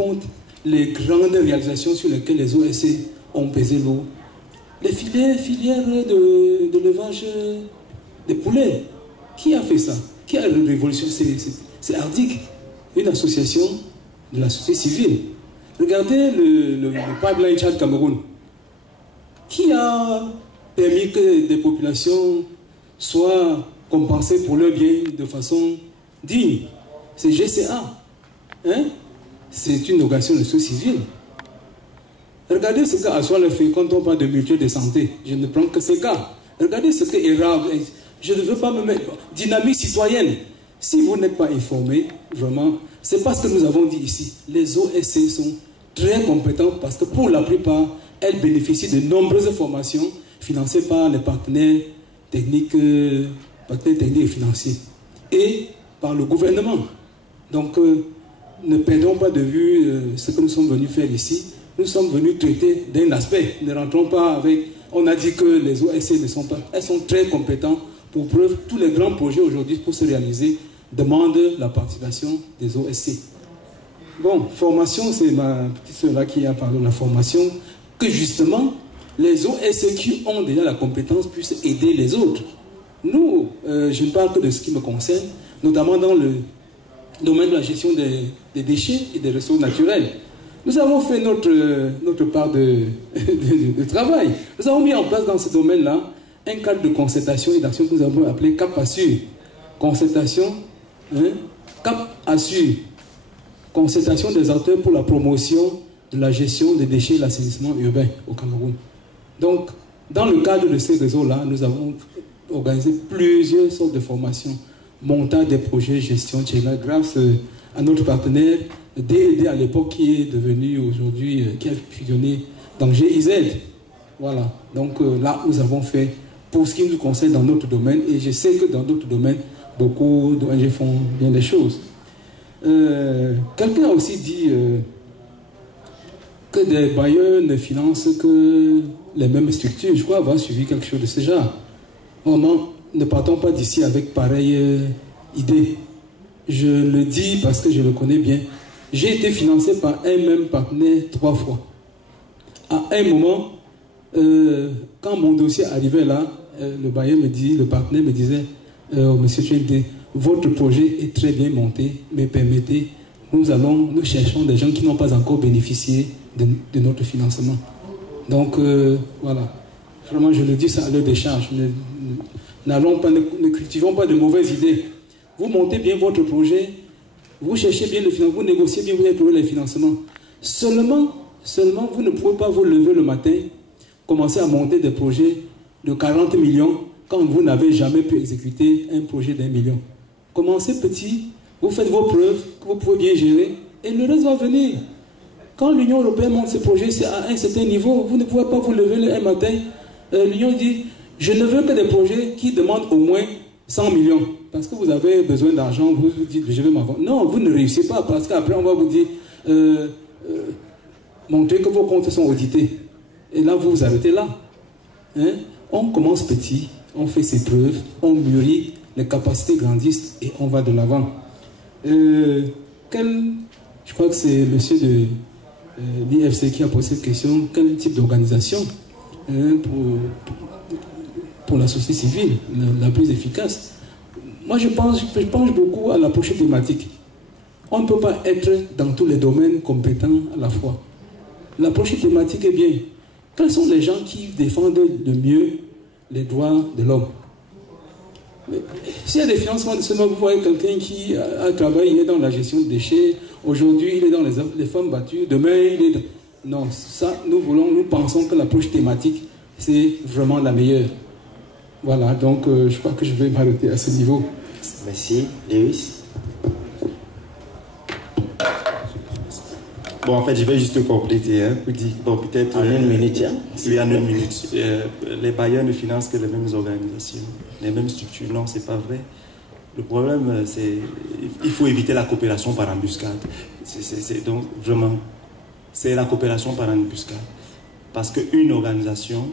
compte les grandes réalisations sur lesquelles les OSC ont pesé lourd. Les filières de l'élevage des poulets. Qui a fait ça? Qui a révolutionné? C'est Ardic, une association de la société civile. Regardez le pipeline Tchad-Cameroun. Qui a permis que des populations soient compensées pour leurs biens de façon digne? C'est GCA. Hein? C'est une organisation de société civile. Regardez ce qu'a Assoir le fait quand on parle de mutuelle de santé. Je ne prends que ce cas. Regardez ce que ERA. Je ne veux pas me mettre. Dynamique citoyenne. Si vous n'êtes pas informé, vraiment, c'est parce que nous avons dit ici. Les OSC sont très compétents parce que pour la plupart, elles bénéficient de nombreuses formations financées par les partenaires techniques et financiers et par le gouvernement. Donc, ne perdons pas de vue ce que nous sommes venus faire ici. Nous sommes venus traiter d'un aspect. Ne rentrons pas avec... On a dit que les OSC ne sont pas... Elles sont très compétentes. Pour preuve, tous les grands projets aujourd'hui pour se réaliser demandent la participation des OSC. Bon, formation, c'est ma petite soeur là qui a parlé de la formation. Que justement, les OSC qui ont déjà la compétence puissent aider les autres. Nous, je ne parle que de ce qui me concerne, notamment dans le domaine de la gestion des déchets et des ressources naturelles. Nous avons fait notre part de travail. Nous avons mis en place dans ce domaine-là un cadre de concertation et d'action que nous avons appelé CAP Assure. Concertation, CAP Assure. Concertation des acteurs pour la promotion de la gestion des déchets et l'assainissement urbain au Cameroun. Donc, dans le cadre de ces réseaux-là, nous avons organisé plusieurs sortes de formations. Montage des projets, gestion, grâce à notre partenaire DED à l'époque qui est devenu aujourd'hui, qui a fusionné dans GIZ. Voilà. Donc là, nous avons fait pour ce qui nous concerne dans notre domaine, et je sais que dans d'autres domaines, beaucoup d'ONG font bien les choses. Quelqu'un a aussi dit que des bailleurs ne financent que les mêmes structures. Je crois avoir suivi quelque chose de ce genre. Vraiment, ne partons pas d'ici avec pareille idée. Je le dis parce que je le connais bien. J'ai été financé par un même partenaire 3 fois. À un moment, quand mon dossier arrivait là, le bailleur me dit, le partenaire me disait, Monsieur Tchende, votre projet est très bien monté, mais permettez, nous cherchons des gens qui n'ont pas encore bénéficié de notre financement. Donc, voilà. Vraiment, je le dis ça à leur décharge. Ne cultivons pas de mauvaises idées. Vous montez bien votre projet, vous cherchez bien le financement, vous négociez bien, vous allez trouver les financements. Seulement, vous ne pouvez pas vous lever le matin, commencer à monter des projets de 40 millions quand vous n'avez jamais pu exécuter un projet d'1 million. Commencez petit, vous faites vos preuves que vous pouvez bien gérer et le reste va venir. Quand l'Union européenne monte ses projets, c'est à un certain niveau, vous ne pouvez pas vous lever un matin. L'Union dit, je ne veux que des projets qui demandent au moins 100 millions. Parce que vous avez besoin d'argent, vous vous dites, je vais m'avoir. Non, vous ne réussissez pas, parce qu'après on va vous dire, montrez que vos comptes sont audités. Et là, vous vous arrêtez là. Hein? On commence petit, on fait ses preuves, on mûrit, les capacités grandissent et on va de l'avant. Je crois que c'est monsieur de l'IFC qui a posé cette question. Quel type d'organisation pour la société civile, la plus efficace? Moi, je pense beaucoup à l'approche thématique. On ne peut pas être dans tous les domaines compétents à la fois. L'approche thématique est bien. Quels sont les gens qui défendent le mieux les droits de l'homme? S'il y a des financements de ce moment, vous voyez quelqu'un qui a travaillé dans la gestion des déchets, aujourd'hui il est dans les femmes battues, demain il est... Non, ça, nous pensons que l'approche thématique, c'est vraiment la meilleure. Voilà, donc je crois que je vais m'arrêter à ce niveau. Merci. Lewis. Bon, en fait, je vais juste compléter. Bon, peut-être... En une minute, hein? Oui, en une minute. Les bailleurs ne financent que les mêmes organisations, les mêmes structures. Non, c'est pas vrai. Le problème, c'est... Il faut éviter la coopération par embuscade. Donc, vraiment, c'est la coopération par embuscade. Parce qu'une organisation,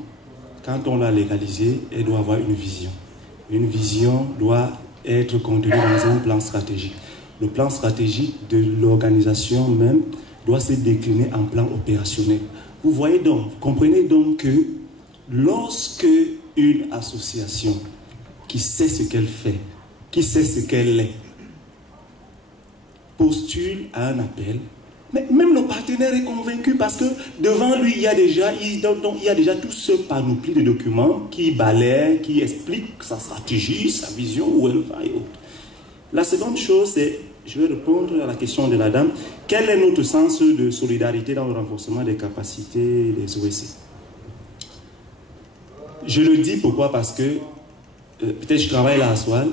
quand on l'a légalisée, elle doit avoir une vision. Une vision doit être contenue dans un plan stratégique. Le plan stratégique de l'organisation même doit se décliner en plan opérationnel. Vous voyez donc, vous comprenez donc que lorsque une association qui sait ce qu'elle fait, qui sait ce qu'elle est, postule à un appel, mais même le partenaire est convaincu parce que devant lui, il y a déjà tout ce panoplie de documents qui balaient, qui expliquent sa stratégie, sa vision, où elle va et autres. La seconde chose, c'est, je vais répondre à la question de la dame, quel est notre sens de solidarité dans le renforcement des capacités des OSC? Je le dis pourquoi? Parce que peut-être je travaille là à Soal,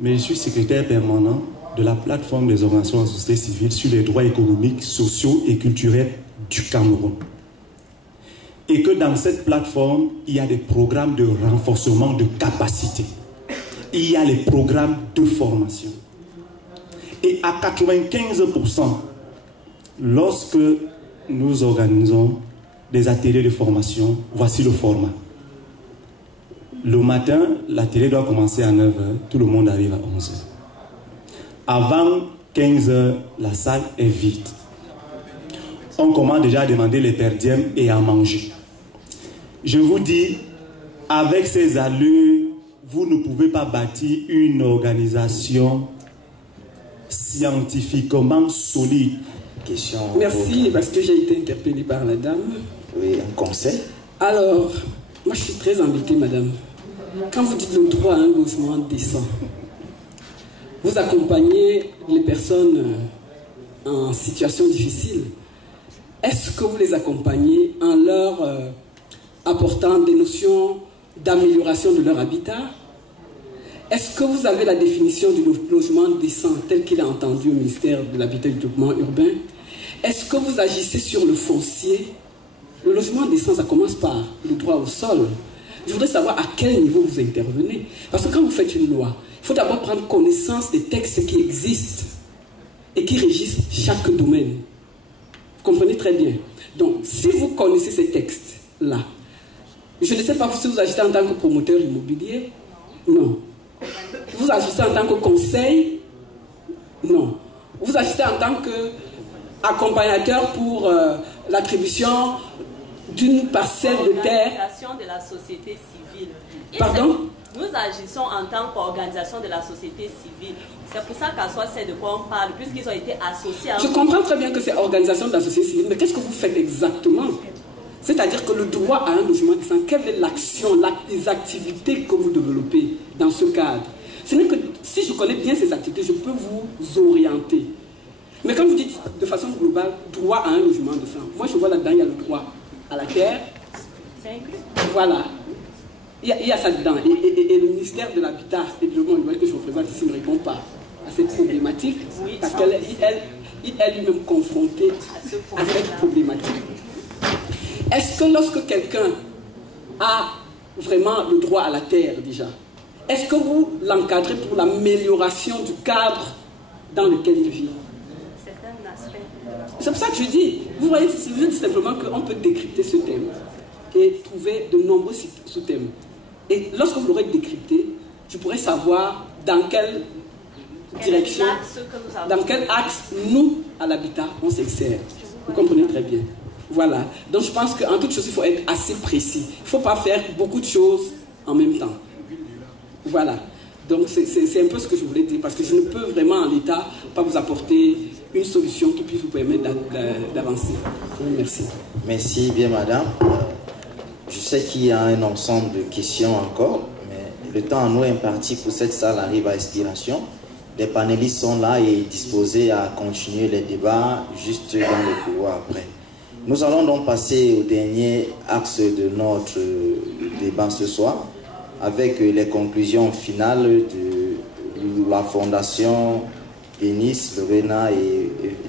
mais je suis secrétaire permanent de la plateforme des organisations de la société civile sur les droits économiques, sociaux et culturels du Cameroun. Et que dans cette plateforme, il y a des programmes de renforcement de capacité. Il y a les programmes de formation. Et à 95%, lorsque nous organisons des ateliers de formation, voici le format. Le matin, l'atelier doit commencer à 9h, tout le monde arrive à 11h. Avant 15h, la salle est vide. On commence déjà à demander les perdièmes et à manger. Je vous dis, avec ces allures, vous ne pouvez pas bâtir une organisation scientifiquement solide. Question. Merci, parce que j'ai été interpellée par la dame. Oui, un conseil. Alors, moi je suis très embêtée, madame. Quand vous dites le droit à un logement décent, vous accompagnez les personnes en situation difficile. Est-ce que vous les accompagnez en leur apportant des notions d'amélioration de leur habitat? Est-ce que vous avez la définition du logement décent tel qu'il est entendu au ministère de l'Habitat et du Développement urbain? Est-ce que vous agissez sur le foncier? Le logement décent, ça commence par le droit au sol. Je voudrais savoir à quel niveau vous intervenez. Parce que quand vous faites une loi, il faut d'abord prendre connaissance des textes qui existent et qui régissent chaque domaine. Vous comprenez très bien. Donc, si vous connaissez ces textes-là, je ne sais pas si vous agissez en tant que promoteur immobilier. Non. Vous agissez en tant que conseil. Non. Vous agissez en tant qu'accompagnateur pour l'attribution d'une parcelle de terre. Organisation de la société civile. Pardon? Nous agissons en tant qu'organisation de la société civile. C'est pour ça qu'à soi, c'est de quoi on parle, puisqu'ils ont été associés à... Je comprends très bien que c'est organisation de la société civile, mais qu'est-ce que vous faites exactement? C'est-à-dire que le droit à un logement décent, quelle est l'action, les activités que vous développez dans ce cadre? Ce n'est que si je connais bien ces activités, je peux vous orienter. Mais quand vous dites de façon globale, droit à un logement décent, moi je vois là-dedans, il y a le droit à la terre. C'est inclus. Voilà. Il y a ça dedans. Et le ministère de l'Habitat et du Développement urbain que je représente ici ne répond pas à cette problématique, Oui, parce qu'elle est lui-même confrontée à cette problématique. Est-ce que lorsque quelqu'un a vraiment le droit à la terre déjà, est-ce que vous l'encadrez pour l'amélioration du cadre dans lequel il vit? C'est un aspect. C'est pour ça que je dis, vous voyez, je dis simplement qu'on peut décrypter ce thème et trouver de nombreux sous-thèmes. Et lorsque vous l'aurez décrypté, je pourrais savoir dans quelle direction, dans quel axe, nous, à l'habitat, on s'exerce. Vous comprenez très bien. Voilà. Donc je pense qu'en toute chose, il faut être assez précis. Il ne faut pas faire beaucoup de choses en même temps. Voilà. Donc c'est un peu ce que je voulais dire, parce que je ne peux vraiment en l'état pas vous apporter une solution qui puisse vous permettre d'avancer. Merci. Merci bien madame. Je sais qu'il y a un ensemble de questions encore, mais le temps à nous imparti pour cette salle arrive à expiration. Les panélistes sont là et disposés à continuer les débats juste dans le couloir après. Nous allons donc passer au dernier axe de notre débat ce soir, avec les conclusions finales de la Fondation Enis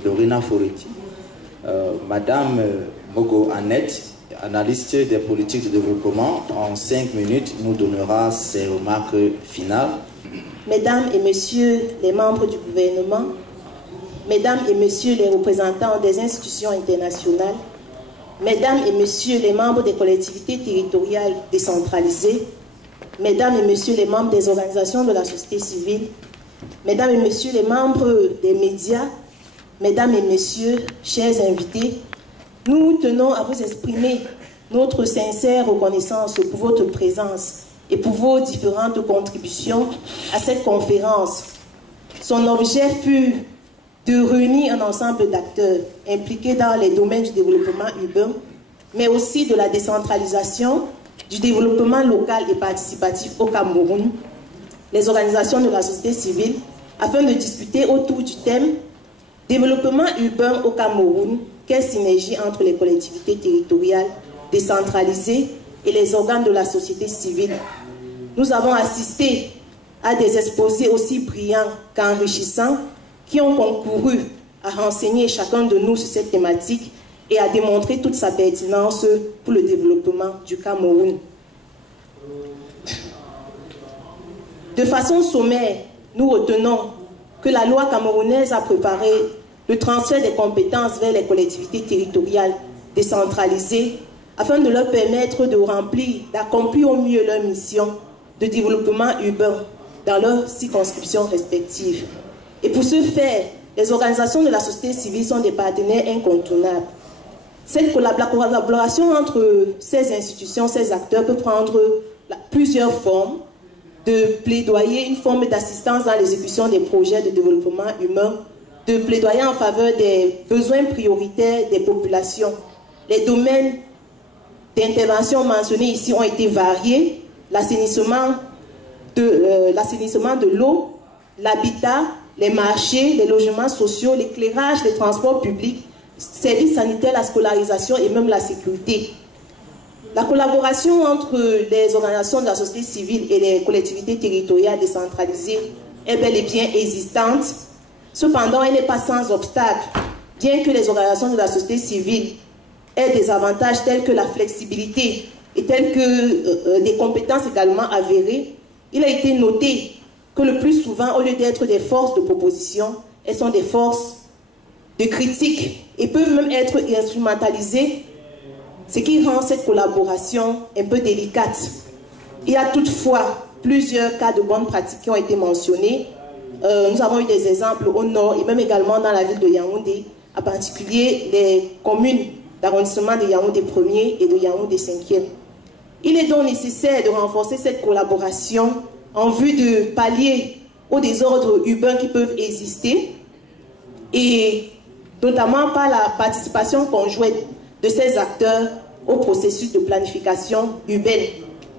Lorena Foretti. Madame Mogo Annette, analyste des politiques de développement, en 5 minutes nous donnera ses remarques finales. Mesdames et messieurs les membres du gouvernement, mesdames et messieurs les représentants des institutions internationales, mesdames et messieurs les membres des collectivités territoriales décentralisées, mesdames et messieurs les membres des organisations de la société civile, mesdames et messieurs les membres des médias, Mesdames et Messieurs, chers invités, nous tenons à vous exprimer notre sincère reconnaissance pour votre présence et pour vos différentes contributions à cette conférence. Son objet fut de réunir un ensemble d'acteurs impliqués dans les domaines du développement urbain, mais aussi de la décentralisation, du développement local et participatif au Cameroun, les organisations de la société civile, afin de discuter autour du thème « Développement urbain au Cameroun, quelle synergie entre les collectivités territoriales décentralisées et les organes de la société civile ?» Nous avons assisté à des exposés aussi brillants qu'enrichissants qui ont concouru à renseigner chacun de nous sur cette thématique et à démontrer toute sa pertinence pour le développement du Cameroun. De façon sommaire, nous retenons que la loi camerounaise a préparé le transfert des compétences vers les collectivités territoriales décentralisées afin de leur permettre de remplir, d'accomplir au mieux leur mission de développement urbain dans leurs circonscriptions respectives. Et pour ce faire, les organisations de la société civile sont des partenaires incontournables. La collaboration entre ces institutions, ces acteurs peut prendre plusieurs formes, de plaidoyer, une forme d'assistance dans l'exécution des projets de développement humain, de plaidoyer en faveur des besoins prioritaires des populations. Les domaines d'intervention mentionnés ici ont été variés: l'assainissement de l'eau, l'habitat, les marchés, les logements sociaux, l'éclairage, les transports publics, services sanitaires, la scolarisation et même la sécurité. La collaboration entre les organisations de la société civile et les collectivités territoriales décentralisées est bel et bien existante. Cependant, elle n'est pas sans obstacle, bien que les organisations de la société civile aient des avantages tels que la flexibilité et tels que des compétences également avérées. Il a été noté que le plus souvent, au lieu d'être des forces de proposition, elles sont des forces de critique et peuvent même être instrumentalisées, ce qui rend cette collaboration un peu délicate. Il y a toutefois plusieurs cas de bonnes pratiques qui ont été mentionnés. Nous avons eu des exemples au nord et même également dans la ville de Yaoundé, en particulier les communes d'arrondissement de Yaoundé 1er et de Yaoundé 5e. Il est donc nécessaire de renforcer cette collaboration en vue de pallier aux désordres urbains qui peuvent exister, et notamment par la participation conjointe de ces acteurs au processus de planification urbaine.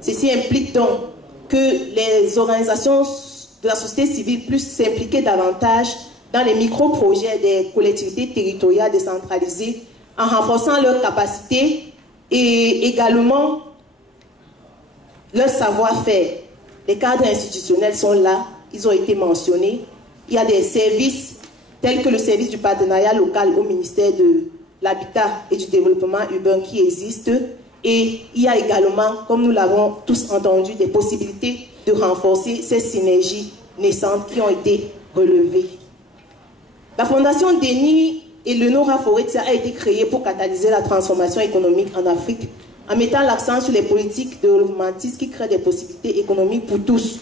Ceci implique donc que les organisations de la société civile puissent s'impliquer davantage dans les micro-projets des collectivités territoriales décentralisées en renforçant leurs capacités et également leur savoir-faire. Les cadres institutionnels sont là, ils ont été mentionnés. Il y a des services tels que le service du partenariat local au ministère de l'Habitat et du Développement urbain qui existent. Et il y a également, comme nous l'avons tous entendu, des possibilités de renforcer ces synergies naissantes qui ont été relevées. La Fondation Denis et le Nora Foretia a été créée pour catalyser la transformation économique en Afrique, en mettant l'accent sur les politiques développementistes qui créent des possibilités économiques pour tous.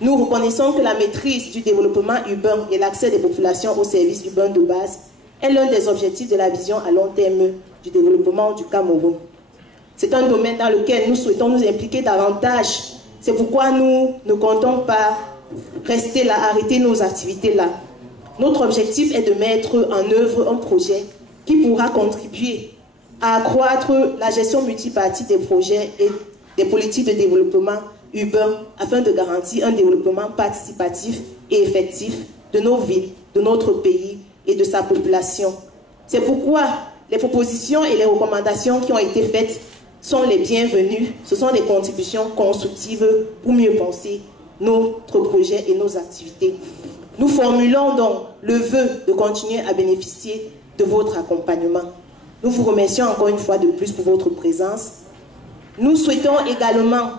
Nous reconnaissons que la maîtrise du développement urbain et l'accès des populations aux services urbains de base est l'un des objectifs de la vision à long terme du développement du Cameroun. C'est un domaine dans lequel nous souhaitons nous impliquer davantage. C'est pourquoi nous ne comptons pas rester là, arrêter nos activités là. Notre objectif est de mettre en œuvre un projet qui pourra contribuer à accroître la gestion multipartite des projets et des politiques de développement urbain afin de garantir un développement participatif et effectif de nos villes, de notre pays et de sa population. C'est pourquoi les propositions et les recommandations qui ont été faites sont les bienvenues. Ce sont des contributions constructives pour mieux penser notre projet et nos activités. Nous formulons donc le vœu de continuer à bénéficier de votre accompagnement. Nous vous remercions encore une fois de plus pour votre présence. Nous souhaitons également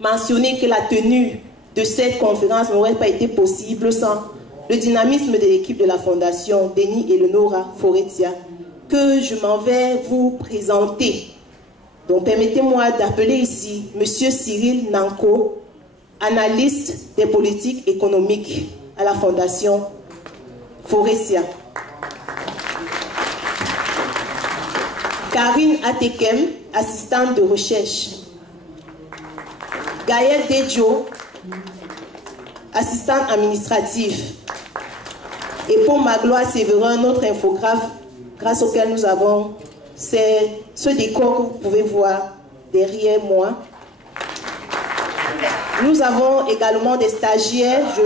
mentionner que la tenue de cette conférence n'aurait pas été possible sans le dynamisme de l'équipe de la Fondation Denis et Nora Foretia, que je m'en vais vous présenter. Donc permettez-moi d'appeler ici M. Cyril Nanko, analyste des politiques économiques à la Fondation Foretia. Karine Atekem, assistante de recherche. Gaëlle Dedjo, assistante administrative. Et pour Magloire Séverin, notre infographe, grâce auquel nous avons, c'est ce décor que vous pouvez voir derrière moi. Nous avons également des stagiaires, je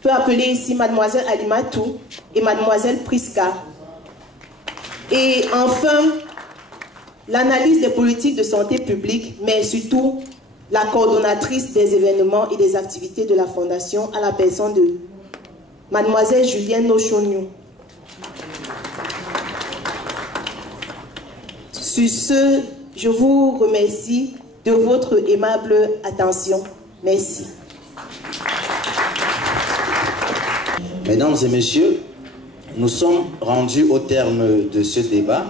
peux appeler ici mademoiselle Alimatou et mademoiselle Priska. Et enfin, l'analyse des politiques de santé publique, mais surtout la coordonnatrice des événements et des activités de la Fondation à la personne de mademoiselle Julienne Nochoniou. Sur ce, je vous remercie de votre aimable attention. Merci. Mesdames et messieurs, nous sommes rendus au terme de ce débat.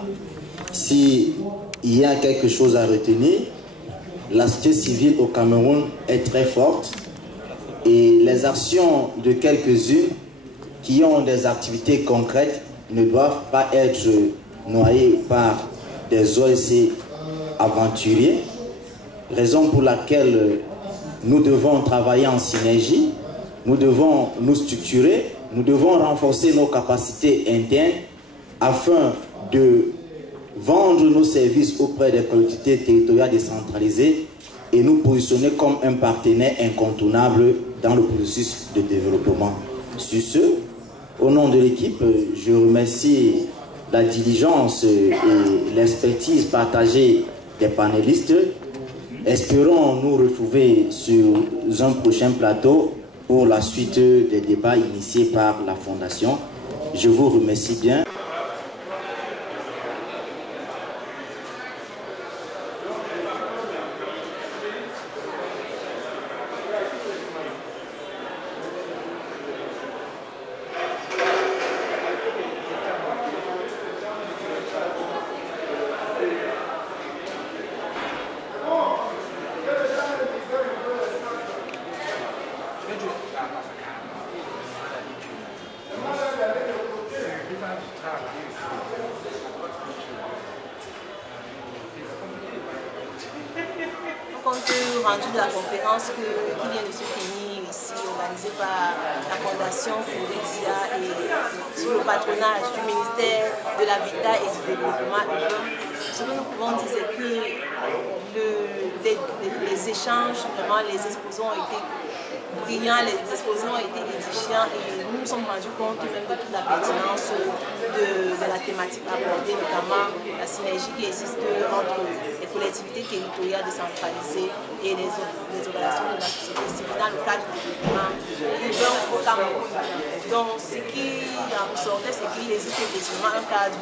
S'il y a quelque chose à retenir, la société civile au Cameroun est très forte et les actions de quelques-unes qui ont des activités concrètes ne doivent pas être noyées par des OSC aventuriers, raison pour laquelle nous devons travailler en synergie, nous devons nous structurer, nous devons renforcer nos capacités internes afin de vendre nos services auprès des collectivités territoriales décentralisées et nous positionner comme un partenaire incontournable dans le processus de développement. Sur ce, au nom de l'équipe, je remercie la diligence et l'expertise partagée des panélistes. Espérons nous retrouver sur un prochain plateau pour la suite des débats initiés par la Fondation. Je vous remercie bien. Rendu de la conférence qui vient de se finir ici, organisée par la Fondation Fourizia et sous le patronage du ministère de l'Habitat et du Développement urbain. Ce que nous pouvons dire, c'est que les échanges, vraiment les exposants ont été brillants, les exposants ont été édifiants et nous nous sommes rendus compte même de toute la pertinence de la thématique abordée, notamment la synergie qui existe entre les collectivités territoriales décentralisées et les organisations de la société civile dans le cadre du développement urbain au Cameroun. Donc ce qui en ressortait, c'est qu'il existe effectivement un cadre